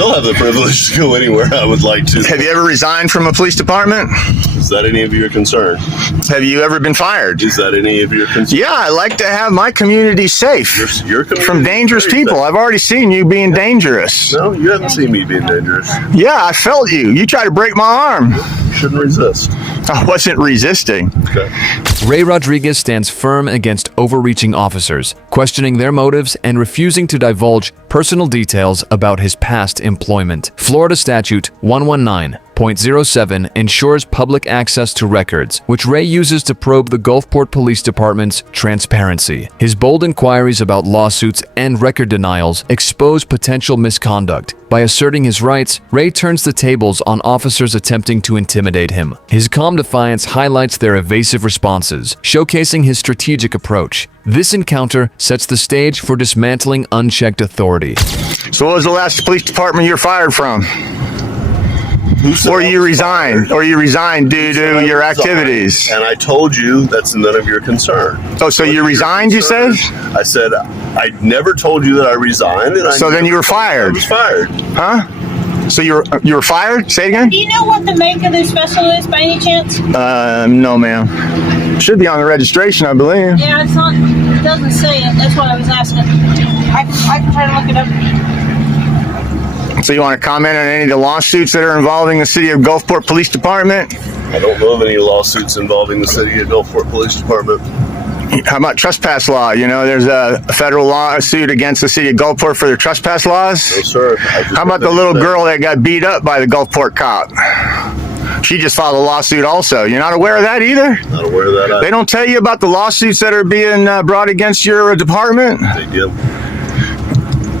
still have the privilege to go anywhere I would like to. Have you ever resigned from a police department? Is that any of your concern? Have you ever been fired? Is that any of your concern? Yeah, I like to have my community safe Your community from dangerous people. safe. I've already seen you being dangerous. No, you haven't seen me being dangerous. Yeah, I felt you. You tried to break my arm. You shouldn't resist. I wasn't resisting. Okay. Ray Rodriguez stands firm against overreaching officers, questioning their motives and refusing to divulge personal details about his past employment. Florida Statute 119.07 ensures public access to records, which Ray uses to probe the Gulfport Police Department's transparency. His bold inquiries about lawsuits and record denials expose potential misconduct. By asserting his rights, Ray turns the tables on officers attempting to intimidate him. His calm defiance highlights their evasive responses, showcasing his strategic approach. This encounter sets the stage for dismantling unchecked authority. So what was the last police department you were fired from? Or you resigned due to your activities? And I told you that's none of your concern. Oh, so you resigned, you said? I said, I never told you that I resigned. And So then you were fired? I was fired. Huh? So you were fired? Say it again? Do you know what the make of this vessel is by any chance? No, ma'am. Should be on the registration, I believe. Yeah, it's not. It doesn't say it. That's what I was asking. I can try to look it up. So you want to comment on any of the lawsuits that are involving the City of Gulfport Police Department? I don't know of any lawsuits involving the City of Gulfport Police Department. How about trespass law? You know, there's a federal lawsuit against the City of Gulfport for their trespass laws. No, sir. How about the little girl that got beat up by the Gulfport cop? She just filed a lawsuit also. You're not aware of that either? Not aware of that. They don't tell you about the lawsuits that are being brought against your department? They do.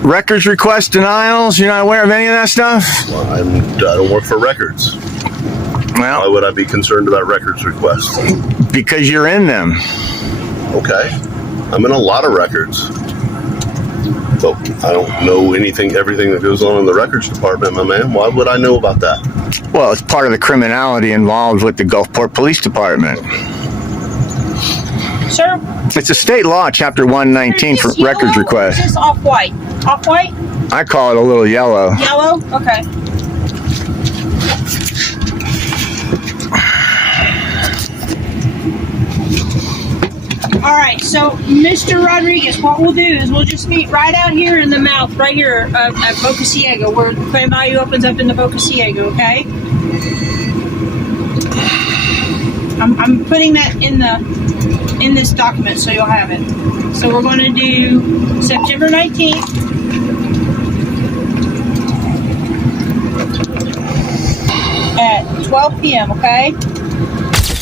Records request denials? You're not aware of any of that stuff? Well, I don't work for records. Why Well, would I be concerned about records requests? because you're in them. Okay. I'm in a lot of records. But I don't know everything that goes on in the records department, my man. Why would I know about that? Well, it's part of the criminality involved with the Gulfport Police Department. Sir? It's a state law, Chapter 119 for Is this records yellow or request. is this off-white? Off-white? I call it a little yellow. Yellow? Okay. All right, so Mr. Rodriguez, what we'll do is we'll just meet right out here in the mouth, right here at Boca Ciega, where the claim value opens up into Boca Ciega, okay? I'm putting that in this document so you'll have it. So we're going to do September 19th. At 12 p.m., okay?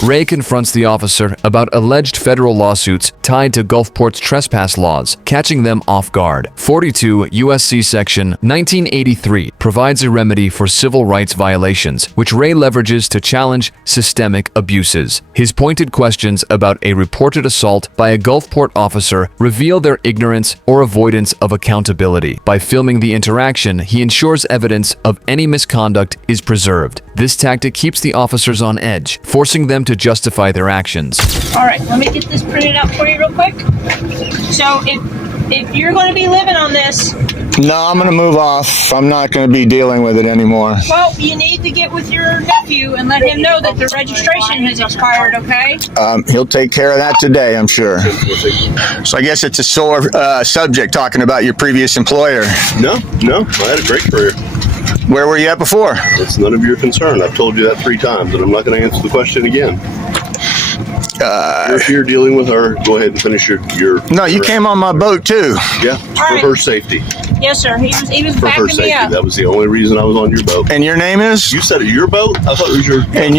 Ray confronts the officer about alleged federal lawsuits tied to Gulfport's trespass laws, catching them off guard. 42 U.S.C. Section 1983 provides a remedy for civil rights violations, which Ray leverages to challenge systemic abuses. His pointed questions about a reported assault by a Gulfport officer reveal their ignorance or avoidance of accountability. By filming the interaction, he ensures evidence of any misconduct is preserved. This tactic keeps the officers on edge, forcing them to justify their actions. All right, let me get this printed out for you real quick. So if you're going to be living on this, No, I'm going to move off. I'm not going to be dealing with it anymore. well, you need to get with your nephew and let him know that the registration has expired, okay? He'll take care of that today, I'm sure. So I guess it's a sore subject talking about your previous employer. No, I had a great career. Where were you at before? It's none of your concern. I've told you that 3 times, and I'm not going to answer the question again. If you're dealing with her, go ahead and finish your No, you came on my boat too. Yeah, for right. her safety. Yes, sir. He was For her backing me safety. up. That was the only reason I was on your boat. And your name is? You said it your boat? I thought it was your... And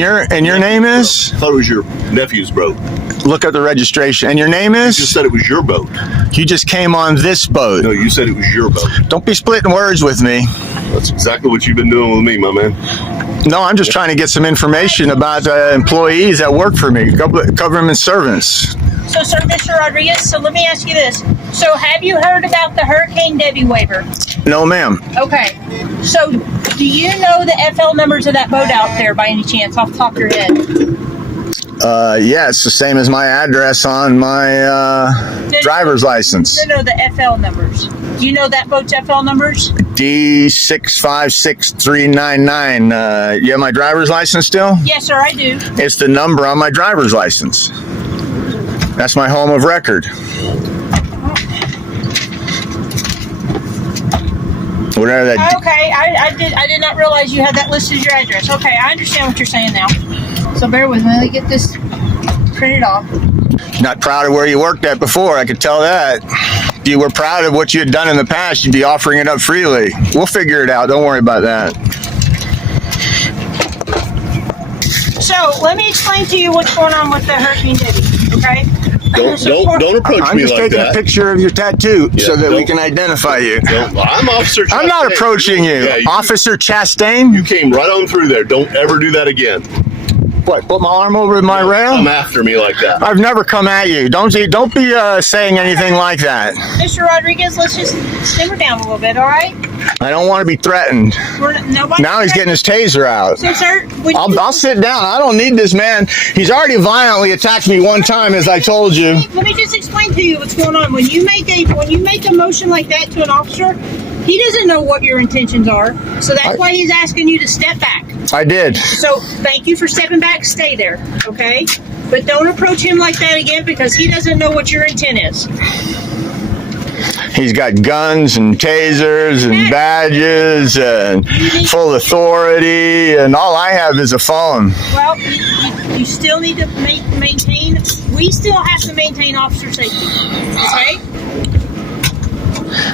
your name is? I thought it was your nephew's boat. Look at the registration. And your name You just is? said it was your boat. You just came on this boat. No, you said it was your boat. Don't be splitting words with me. That's exactly what you've been doing with me, my man. No, I'm just trying to get some information about employees that work for me, government servants. So, sir, Mr. Rodriguez, so let me ask you this. So, have you heard about the Hurricane Debbie waiver? No, ma'am. Okay. So, do you know the FL numbers of that boat out there by any chance, off the top of your head? Yeah, it's the same as my address on my driver's license. No, the FL numbers. Do you know that boat's FL numbers? D6563999. You have my driver's license still? Yes, sir, I do. It's the number on my driver's license. That's my home of record. Whatever that. Okay, I did not realize you had that listed as your address. Okay, I understand what you're saying now. So bear with me. Let me get this printed off. Not proud of where you worked at before, I could tell that. If you were proud of what you had done in the past, you'd be offering it up freely. We'll figure it out. Don't worry about that. So let me explain to you what's going on with the Hurricane Debbie, okay? Don't approach I'm me just like taking that. a picture of your tattoo so that we can identify you. I'm Officer Chastain. I'm not approaching you. Yeah, Officer Chastain? You came right on through there. Don't ever do that again. What, put my arm over my rail? Come after me like that. I've never come at you. Don't be saying anything like that. Mr. Rodriguez, let's just simmer down a little bit, all right? I don't want to be threatened. Now he's getting his taser out. So, sir, I'll sit down. I don't need this man. He's already violently attacked me one time, as I told you. Let me just explain to you what's going on. When you make a motion like that to an officer, he doesn't know what your intentions are. So that's why he's asking you to step back. I did. So thank you for stepping back. Stay there, okay? But don't approach him like that again because he doesn't know what your intent is. He's got guns and tasers and badges and full authority, and all I have is a phone. Well, you still need to maintain. We still have to maintain officer safety, okay?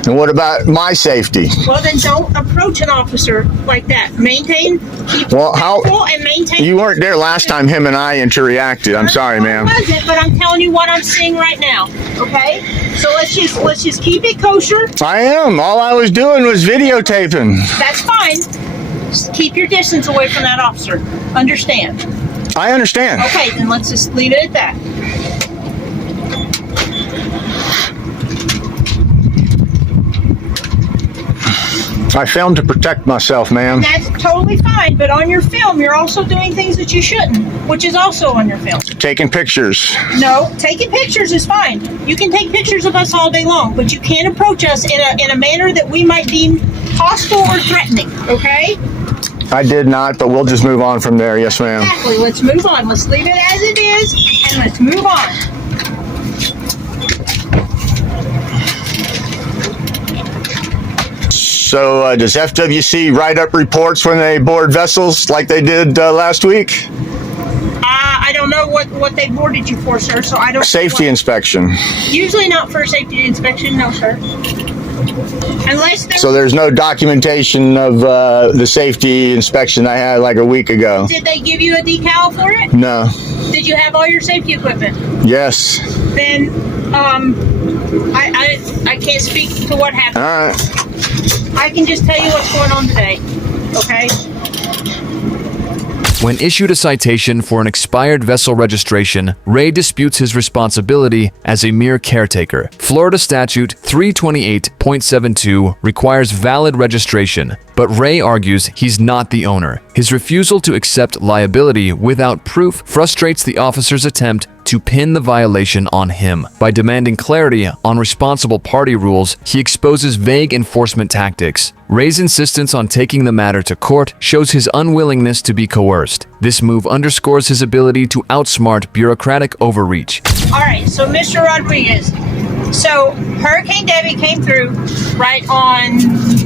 And what about my safety? Well, then don't approach an officer like that. Keep how? And maintain. You weren't there last time him and I interacted. I'm sorry, ma'am. I wasn't, but I'm telling you what I'm seeing right now. Okay, so let's just keep it kosher. I am. All I was doing was videotaping. That's fine. Just keep your distance away from that officer. Understand? I understand. Okay, then let's just leave it at that. I filmed to protect myself, ma'am. That's totally fine, but on your film, you're also doing things that you shouldn't, which is also on your film. Taking pictures. No, taking pictures is fine. You can take pictures of us all day long, but you can't approach us in a manner that we might deem hostile or threatening, okay? I did not, but we'll just move on from there. Yes, ma'am. Exactly. Let's move on. Let's leave it as it is, and let's move on. So does FWC write up reports when they board vessels like they did last week? I don't know what they boarded you for, sir, so I don't... Safety inspection. Usually not for a safety inspection, no, sir. Unless so there's no documentation of the safety inspection I had like a week ago. Did they give you a decal for it? No. Did you have all your safety equipment? Yes. Then, I can't speak to what happened. All right. I can just tell you what's going on today, okay? When issued a citation for an expired vessel registration, Ray disputes his responsibility as a mere caretaker. Florida Statute 328.72 requires valid registration, but Ray argues he's not the owner. His refusal to accept liability without proof frustrates the officer's attempt to pin the violation on him. By demanding clarity on responsible party rules, he exposes vague enforcement tactics. Ray's insistence on taking the matter to court shows his unwillingness to be coerced. This move underscores his ability to outsmart bureaucratic overreach. All right, so Mr. Rodriguez, so Hurricane Debbie came through right on,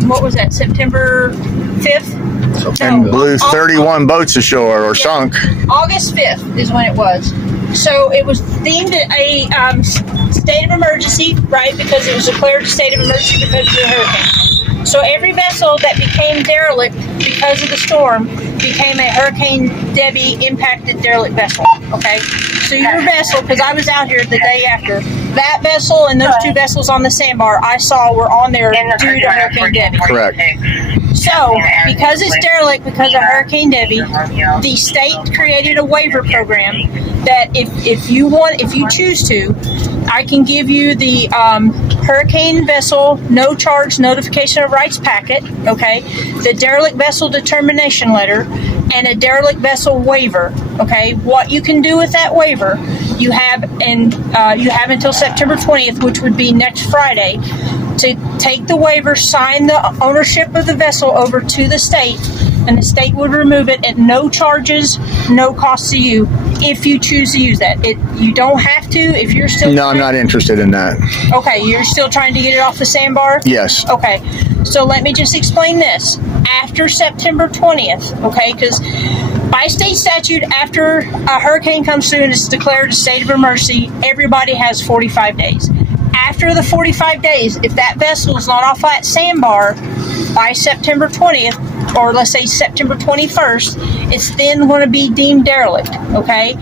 what was that, September 5th? And blew 31 boats ashore or sunk. August 5th is when it was. So it was deemed a state of emergency, right? Because it was declared a state of emergency because of the hurricane. So every vessel that became derelict because of the storm became a Hurricane Debbie impacted derelict vessel, okay? So your vessel, because I was out here the day after, that vessel and those two vessels on the sandbar I saw were on there due to Hurricane Debbie. Correct. So, because it's derelict because of Hurricane Debbie, the state created a waiver program that if you choose to, I can give you the hurricane vessel no charge notification of rights packet, okay, the derelict vessel determination letter, and a derelict vessel waiver. Okay, what you can do with that waiver, you have until September 20th, which would be next Friday, to take the waiver, sign the ownership of the vessel over to the state, and the state would remove it at no charges, no cost to you if you choose to use that. You don't have to if you're still... No, I'm not interested in that. Okay, you're still trying to get it off the sandbar? Yes. Okay, so let me just explain this. After September 20th, okay, because by state statute, after a hurricane comes through and it's declared a state of emergency, everybody has 45 days. After the 45 days, if that vessel is not off that sandbar by September 20th, or let's say September 21st, it's then going to be deemed derelict, okay?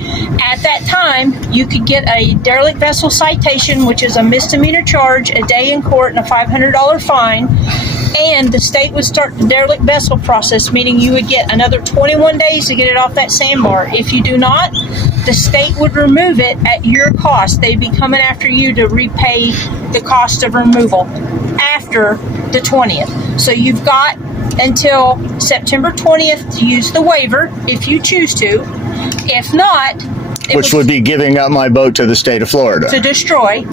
At that time, you could get a derelict vessel citation, which is a misdemeanor charge, a day in court, and a $500 fine, and the state would start the derelict vessel process, meaning you would get another 21 days to get it off that sandbar. If you do not, the state would remove it at your cost. They'd be coming after you to repay the cost of removal after the 20th. So you've got until September 20th to use the waiver if you choose to. If not, Which would be giving up my boat to the state of Florida. To destroy.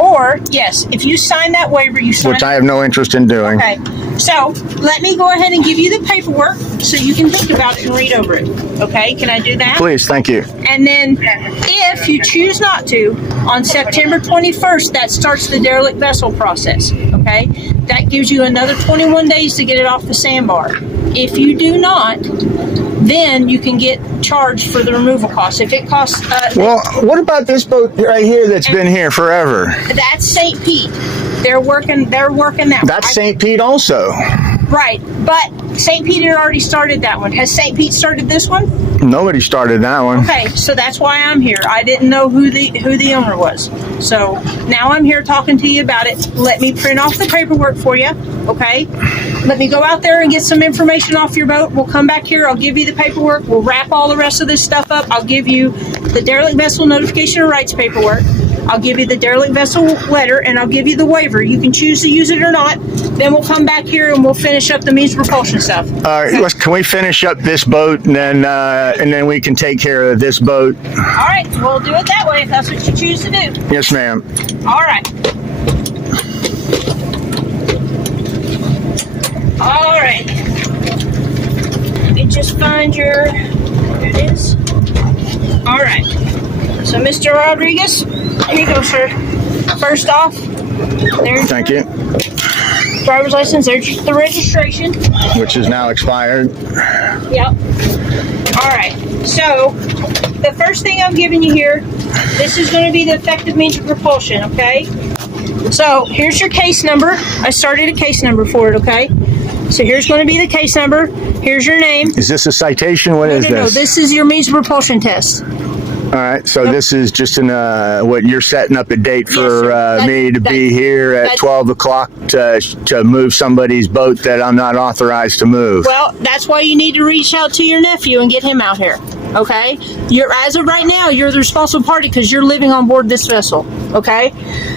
Or, yes, if you sign that waiver, you sign... Which I have no interest in doing. Okay. So, let me go ahead and give you the paperwork so you can think about it and read over it. Okay? Can I do that? Please, thank you. And then, if you choose not to, on September 21st, that starts the derelict vessel process. Okay? That gives you another 21 days to get it off the sandbar. If you do not, then you can get charged for the removal costs. If it costs... well, what about this boat right here that's been here forever? That's St. Pete. They're working that. That's St. Pete also. Right, but St. Pete had already started that one. Has St. Pete started this one? Nobody started that one. Okay, so that's why I'm here. I didn't know who the owner was. So now I'm here talking to you about it. Let me print off the paperwork for you, okay? Let me go out there and get some information off your boat. We'll come back here. I'll give you the paperwork. We'll wrap all the rest of this stuff up. I'll give you the derelict vessel notification of rights paperwork. I'll give you the derelict vessel letter, and I'll give you the waiver. You can choose to use it or not. Then we'll come back here and we'll finish up the means of propulsion stuff. All right, can we finish up this boat and then we can take care of this boat? All right, we'll do it that way if that's what you choose to do. Yes, ma'am. All right. All right. Let me just find your... There it is. All right. So, Mr. Rodriguez, here you go, sir. First off, there's Thank you. driver's license. There's the registration. Which is now expired. Yep. All right. So, the first thing I'm giving you here, this is going to be the effective means of propulsion, okay? So, here's your case number. I started a case number for it, okay? So, here's going to be the case number. Here's your name. Is this a citation? What is this? No, this is your means of propulsion test. All right, so this is just what you're setting up a date for me to be here at 12 o'clock to move somebody's boat that I'm not authorized to move. Well, that's why you need to reach out to your nephew and get him out here. Okay, as of right now, you're the responsible party because you're living on board this vessel. Okay,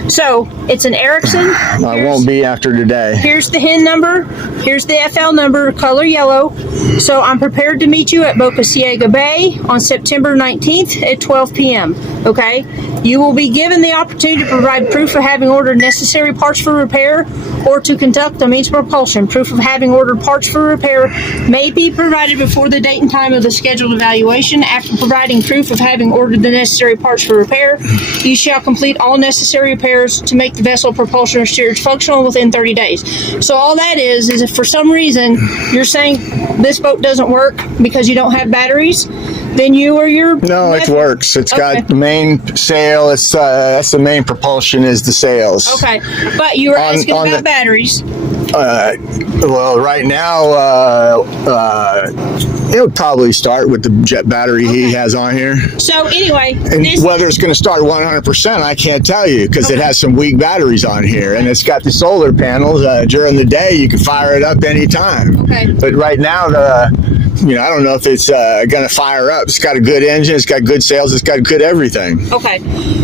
so it's an Erickson. I won't be after today. Here's the HIN number. Here's the FL number, color yellow. So I'm prepared to meet you at Boca Ciega Bay on September 19th at 12 p.m. Okay, you will be given the opportunity to provide proof of having ordered necessary parts for repair or to conduct a means of propulsion. Proof of having ordered parts for repair may be provided before the date and time of the scheduled evaluation. After providing proof of having ordered the necessary parts for repair, you shall complete all necessary repairs to make the vessel propulsion or steerage functional within 30 days. So all that is if for some reason you're saying this boat doesn't work because you don't have batteries, then you or your... No, it works. It's got the main sail. It's that's the main propulsion is the sails. Okay, but you were asking about batteries. Well, right now, it'll probably start with the jet battery he has on here. So anyway, and whether it's going to start 100%, I can't tell you because it has some weak batteries on here, and it's got the solar panels. During the day, you can fire it up anytime. Okay. But right now, I don't know if it's going to fire up. It's got a good engine. It's got good sails. It's got good everything. Okay.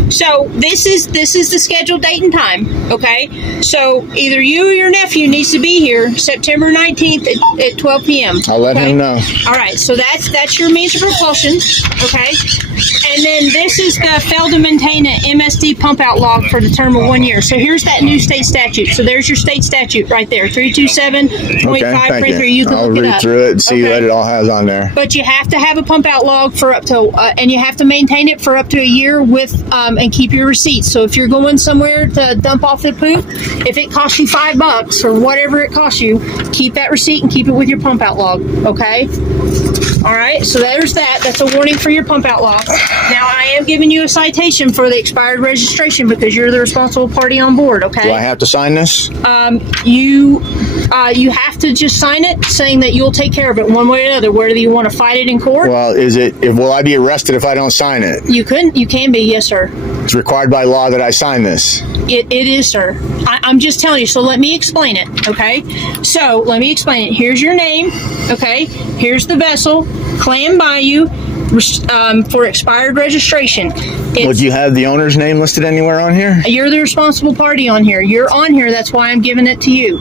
So this is the scheduled date and time. Okay. So either you or your nephew needs to be here September 19th at 12 p.m. I'll let him know. All right. So that's your means of propulsion. Okay. And then this is the failed to maintain an MSD pump out log for the term of 1 year. So here's that new state statute. So there's your state statute right there, 327.533. You can I'll look it read up. through it and see what it all has on there. But you have to have a pump out log for up to, and you have to maintain it for up to a year with, and keep your receipts. So if you're going somewhere to dump off the poop, if it costs you $5 or whatever it costs you, keep that receipt and keep it with your pump out log. Okay. All right. So there's that. That's a warning for your pump out log. Now I am giving you a citation for the expired registration because you're the responsible party on board. Okay. Do I have to sign this? You have to just sign it saying that you'll take care of it one way or another, whether you want to fight it in court. Well, will I be arrested if I don't sign it? You can be, yes, sir. It's required by law that I sign this. It is, sir. I'm just telling you. So let me explain it, okay? So let me explain it. Here's your name, okay? Here's the vessel, Clam Bayou, for expired registration. Well, do you have the owner's name listed anywhere on here? You're the responsible party on here. You're on here. That's why I'm giving it to you.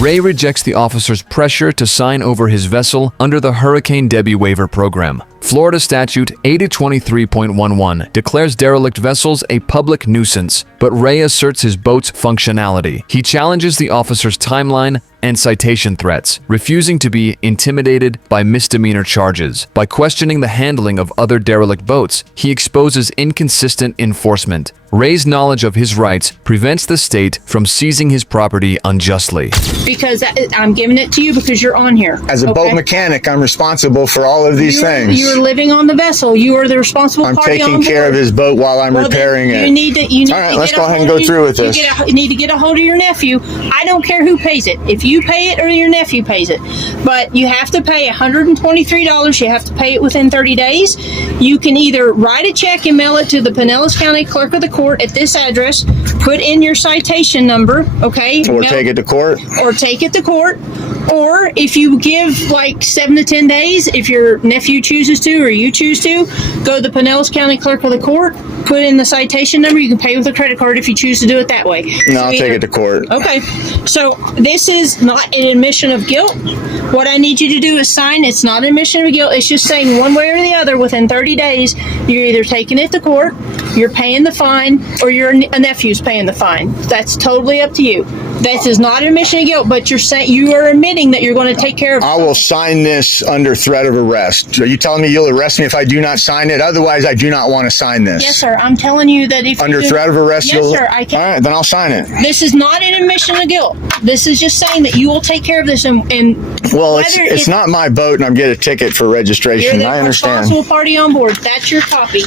Ray rejects the officer's pressure to sign over his vessel under the Hurricane Debbie waiver program. Florida Statute 8023.11 declares derelict vessels a public nuisance, but Ray asserts his boat's functionality. He challenges the officer's timeline and citation threats, refusing to be intimidated by misdemeanor charges. By questioning the handling of other derelict boats, he exposes inconsistent enforcement. Ray's knowledge of his rights prevents the state from seizing his property unjustly. Because I'm giving it to you because you're on here. As a boat mechanic, I'm responsible for all of these things. You're living on the vessel. You are the responsible party on board. I'm taking care of his boat while I'm repairing it. You need to all right, let's go ahead and go through with this. You need to get a hold of your nephew. I don't care who pays it. If you pay it or your nephew pays it. But you have to pay $123. You have to pay it within 30 days. You can either write a check and mail it to the Pinellas County Clerk of the Court at this address, put in your citation number, okay? Or take it to court. Or take it to court. Or if you give like 7 to 10 days, if your nephew chooses to or you choose to, go to the Pinellas County Clerk of the Court, put in the citation number. You can pay with a credit card if you choose to do it that way. No, I'll take it to court. Okay. So this is not an admission of guilt. What I need you to do is sign. It's not an admission of guilt. It's just saying one way or the other within 30 days, you're either taking it to court, you're paying the fine, or your nephew's paying the fine. That's totally up to you. This is not an admission of guilt, but you're saying you are admitting that you're going to take care of it. I will sign this under threat of arrest. Are you telling me you'll arrest me if I do not sign it? Otherwise, I do not want to sign this. Yes, sir. I'm telling you that if under threat of arrest, yes, sir, I can. All right, then I'll sign it. This is not an admission of guilt. This is just saying that you will take care of this. And well, it's not my boat, and I'm getting a ticket for registration. You're the I understand. Responsible party on board. That's your copy.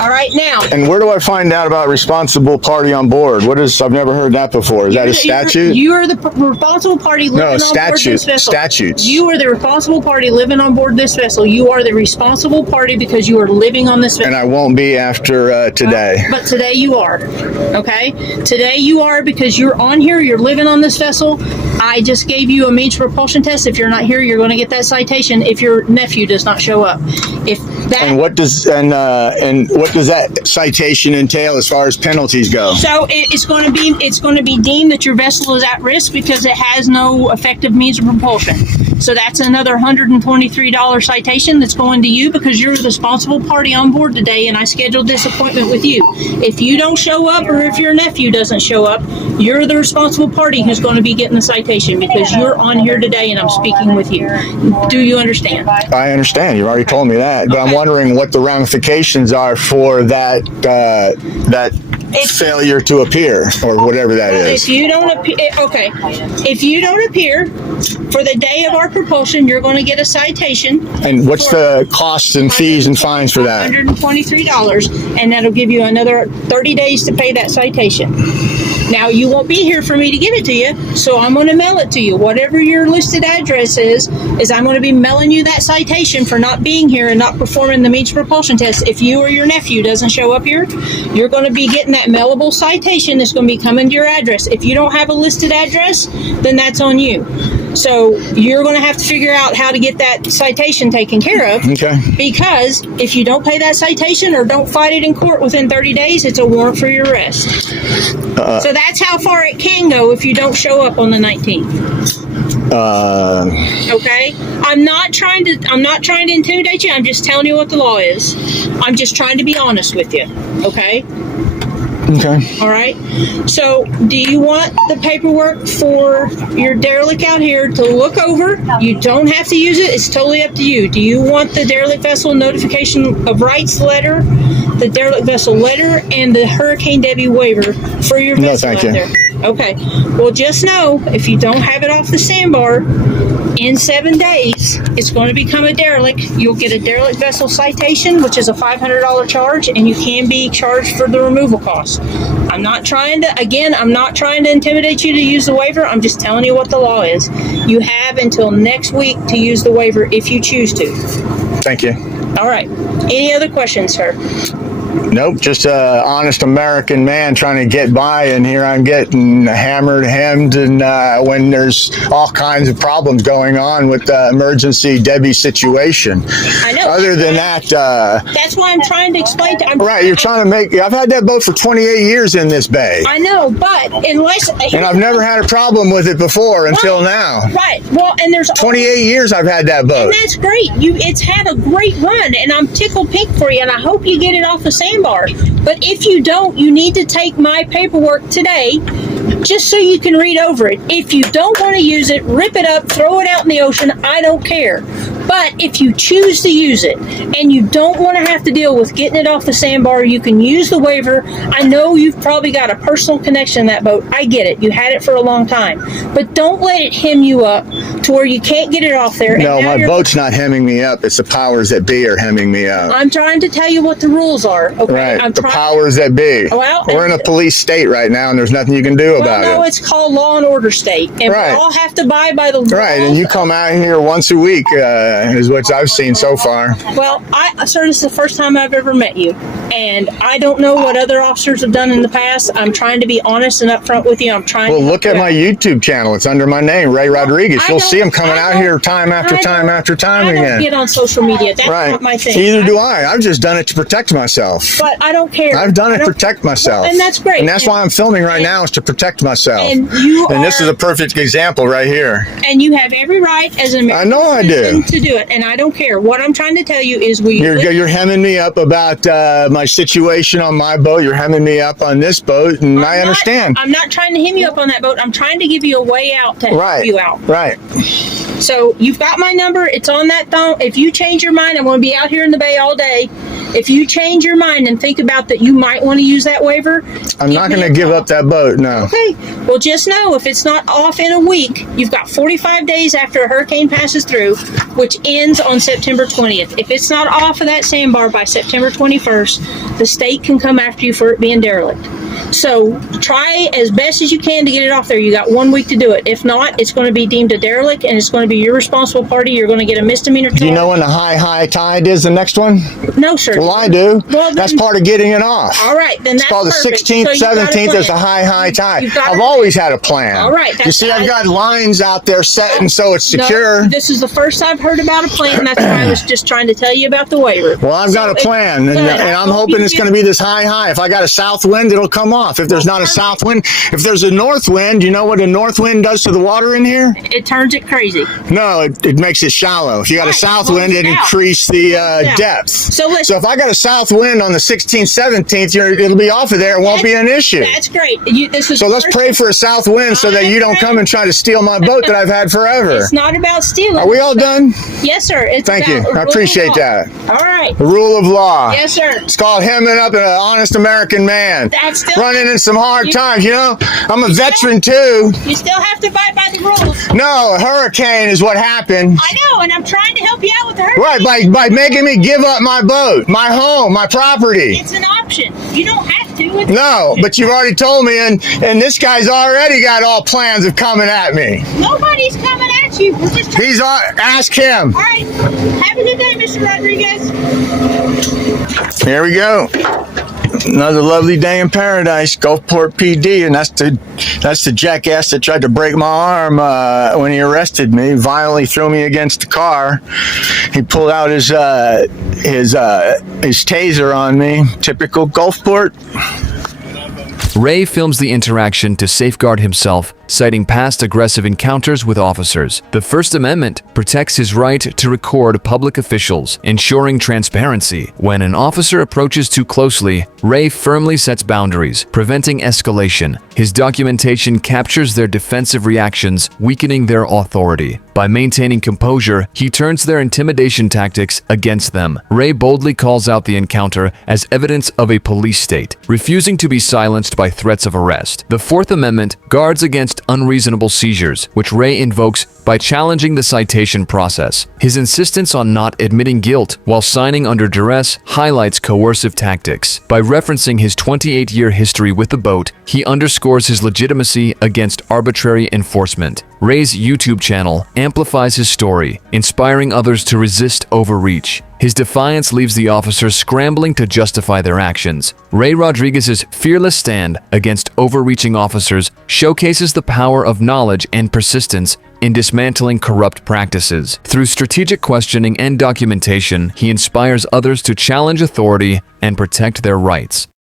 All right, now. And where do I find out about responsible party on board? I've never heard that before. Is that a statute? You are the responsible party living on board this vessel. Statutes. You are the responsible party living on board this vessel. You are the responsible party because you are living on this vessel. And I won't be after today. But today you are. Okay? Today you are because you're on here. You're living on this vessel. I just gave you a means propulsion test. If you're not here, you're going to get that citation if your nephew does not show up. And what does that citation entail as far as penalties go? So it's going to be deemed that your vessel is at risk because it has no effective means of propulsion. So that's another $123 citation that's going to you because you're the responsible party on board today, and I scheduled this appointment with you. If you don't show up or if your nephew doesn't show up, you're the responsible party who's going to be getting the citation because you're on here today and I'm speaking with you. Do you understand? I understand. You've already told me that, but I'm wondering what the ramifications are for that failure to appear or whatever that is. If you don't appear, okay. If you don't appear for the day of our propulsion, you're going to get a citation. And what's the costs and fees and fines for that? $123, and that'll give you another 30 days to pay that citation. Now, you won't be here for me to give it to you, so I'm going to mail it to you. Whatever your listed address is I'm going to be mailing you that citation for not being here and not performing the means propulsion test. If you or your nephew doesn't show up here, you're going to be getting that mailable citation that's going to be coming to your address. If you don't have a listed address, then that's on you. So you're going to have to figure out how to get that citation taken care of. Okay. Because if you don't pay that citation or don't fight it in court within 30 days, it's a warrant for your arrest. So that's how far it can go if you don't show up on the 19th. Okay, I'm not trying to intimidate you. I'm just telling you what the law is. I'm just trying to be honest with you. Okay. Okay. All right. So, do you want the paperwork for your derelict out here to look over? You don't have to use it. It's totally up to you. Do you want the derelict vessel notification of rights letter, the derelict vessel letter, and the Hurricane Debbie waiver for your vessel out there? Okay. Well, just know if you don't have it off the sandbar in 7 days, it's going to become a derelict. You'll get a derelict vessel citation, which is a $500 charge, and you can be charged for the removal costs. I'm not trying to intimidate you to use the waiver. I'm just telling you what the law is. You have until next week to use the waiver if you choose to. Thank you. All right. Any other questions, sir? Nope, just an honest American man trying to get by, and here I'm getting hammered, hemmed, and when there's all kinds of problems going on with the emergency Debbie situation. I know. Other than that, that's why I'm trying to explain to. Right, you're trying to make. I've had that boat for 28 years in this bay. I know, but unless. And I've never had a problem with it before until now. Right. Well, and there's 28 years I've had that boat. And that's great. It's had a great run, and I'm tickled pink for you, and I hope you get it off the sandbar. But if you don't, you need to take my paperwork today just so you can read over it. If you don't want to use it, rip it up, throw it out in the ocean. I don't care. But if you choose to use it and you don't want to have to deal with getting it off the sandbar, you can use the waiver. I know you've probably got a personal connection to that boat. I get it. You had it for a long time. But don't let it hem you up to where you can't get it off there. No, my boat's not hemming me up. It's the powers that be are hemming me up. I'm trying to tell you what the rules are. Okay. Right. The powers that be. Well, we're in a police state right now, and there's nothing you can do about it. No, it's called law and order state, and we all have to abide by the law. Right, and you come out here once a week, is what I've seen so far. Well, sir, this is the first time I've ever met you, and I don't know what other officers have done in the past. I'm trying to be honest and upfront with you. I'm trying. Well, look at my YouTube channel. It's under my name, Ray Rodriguez. You'll see them coming out here time after time after time again. I don't get on social media. That's not my thing. Either do I. I've just done it to protect myself. But I don't care. I've done it to protect myself. Well, and that's great. And that's why I'm filming right now, is to protect myself. And this is a perfect example right here. And you have every right as an American citizen to do it, and I don't care. What I'm trying to tell you is you're hemming me up about my situation on my boat. You're hemming me up on this boat, and I understand. I'm not trying to hem you up on that boat. I'm trying to give you a way out to help you out. Right. So you've got my number. It's on that phone. If you change your mind, I'm going to be out here in the bay all day. If you change your mind and think about that you might want to use that waiver, I'm not going to give up that boat, no. Okay. Well, just know if it's not off in a week, you've got 45 days after a hurricane passes through, which ends on September 20th. If it's not off of that sandbar by September 21st, the state can come after you for it being derelict. So try as best as you can to get it off there. You got 1 week to do it. If not, it's going to be deemed a derelict, and it's going to be your responsible party. You're going to get a misdemeanor charge. Do you know when the high tide is, the next one? No, sir. Well, I do. Well, then, that's part of getting it off. All right, then that's called perfect. the 16th, 17th is the high tide. I've always had a plan. All right. You see, I've got lines out there setting so it's secure. No, this is the first I've heard about a plan. That's why I was just trying to tell you about the waiver. Well, I've got a plan, and I'm hoping it's going to be this high. If I got a south wind, it'll come off. If there's not a south wind, if there's a north wind, you know what a north wind does to the water in here? It turns it crazy. No, it makes it shallow. If you got a south wind, it increases the depth. So if I got a south wind on the 16th, 17th, it'll be off of there. It won't be an issue. That's great. So let's pray for a south wind so that you don't come and try to steal my boat that I've had forever. It's not about stealing. Are we all done? Yes, sir. Thank you. I appreciate that. All right. The rule of law. Yes, sir. It's called hemming up an honest American man. That's still running in some hard times. You know, I'm a veteran too. You still have to abide by the rules. No, a hurricane is what happened. I know, and I'm trying to help you out with the hurricane. Right, by making me give up my boat, my home, my property. It's an option. You don't have to. No, but you've already told me, and this guy's already got all plans of coming at me. Nobody's coming at you. We're just ask him. All right. Have a good day, Mr. Rodriguez. Here we go. Another lovely day in paradise, Gulfport PD, and that's the jackass that tried to break my arm when he arrested me, violently threw me against the car. He pulled out his taser on me. Typical Gulfport. Ray films the interaction to safeguard himself citing past aggressive encounters with officers. The First Amendment protects his right to record public officials, ensuring transparency. When an officer approaches too closely, Ray firmly sets boundaries, preventing escalation. His documentation captures their defensive reactions, weakening their authority. By maintaining composure, he turns their intimidation tactics against them. Ray boldly calls out the encounter as evidence of a police state, refusing to be silenced by threats of arrest. The Fourth Amendment guards against unreasonable seizures, which Ray invokes by challenging the citation process. His insistence on not admitting guilt while signing under duress highlights coercive tactics. By referencing his 28-year history with the boat, he underscores his legitimacy against arbitrary enforcement. Ray's YouTube channel amplifies his story, inspiring others to resist overreach. His defiance leaves the officers scrambling to justify their actions. Ray Rodriguez's fearless stand against overreaching officers showcases the power of knowledge and persistence in dismantling corrupt practices. Through strategic questioning and documentation, he inspires others to challenge authority and protect their rights.